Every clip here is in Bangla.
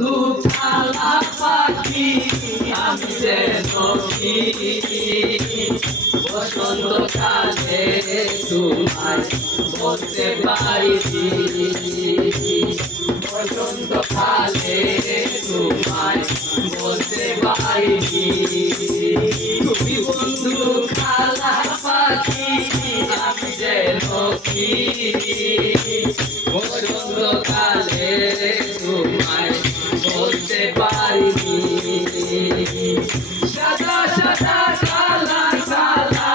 বন্ধু কালা পাখি আমি যেন কি বসন্তকালে তোমায় বলতে পারি বসন্তকালে তোমায় বলতে পারি তুমি বন্ধু কালা পাখি আমি যেন কি বসন্তকালে তোমায় বলতে পারি সাদা সাদা কালা কালা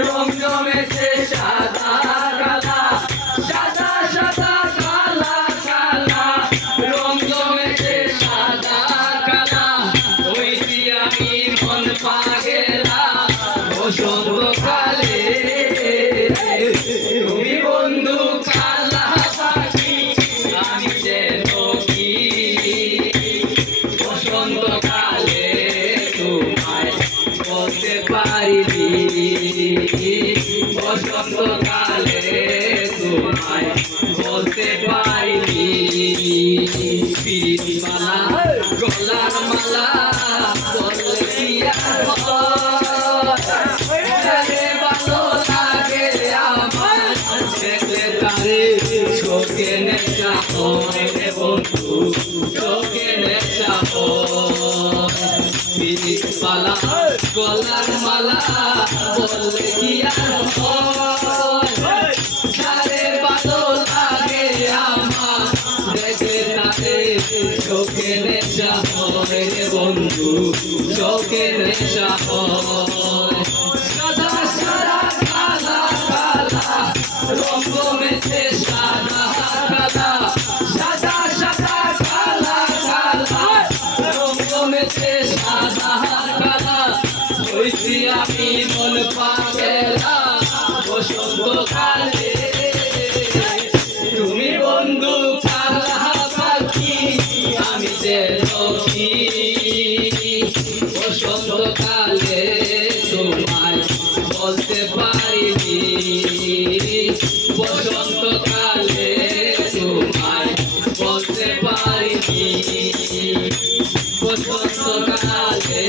রং জমেছে সাদা কালা সাদা সাদা কালা কালা রং জমেছে সাদা কালা হইছি আমি মন পাগেলা বসন্তকালে তুমি বন্ধু কালা পাখি আমি যেন কি বসন্তকালে তোমায় বলতে পারি বসন্তকালে তোমায় বলতে পারি পিরিতিমালা গলার মালা বললে কি আর ভালো লাগে আমার দেখলে তারে চোখে নেশা হয় রে বন্ধু চোখে নেশা হয় পিরিতিমালা গলার মালা বললে কি আর হয় তারে ভালো লাগে আমার দেখলে তারে চোখে নেশা হয় রে বন্ধু চোখে নেশা হয় সাদা সাদা কালা কালা রং জমেছে সাদা কালা সাদা সাদা কালা কালা রং জমেছে সাদা কালা হইছি আমি মন পাগেলা বসন্তকালে তুমি বন্ধু কালা পাখি আমি যেন কি বসন্তকালে তোমায় বলতে পারি বসন্তকালে তোমায় বলতে পারি বসন্তকালে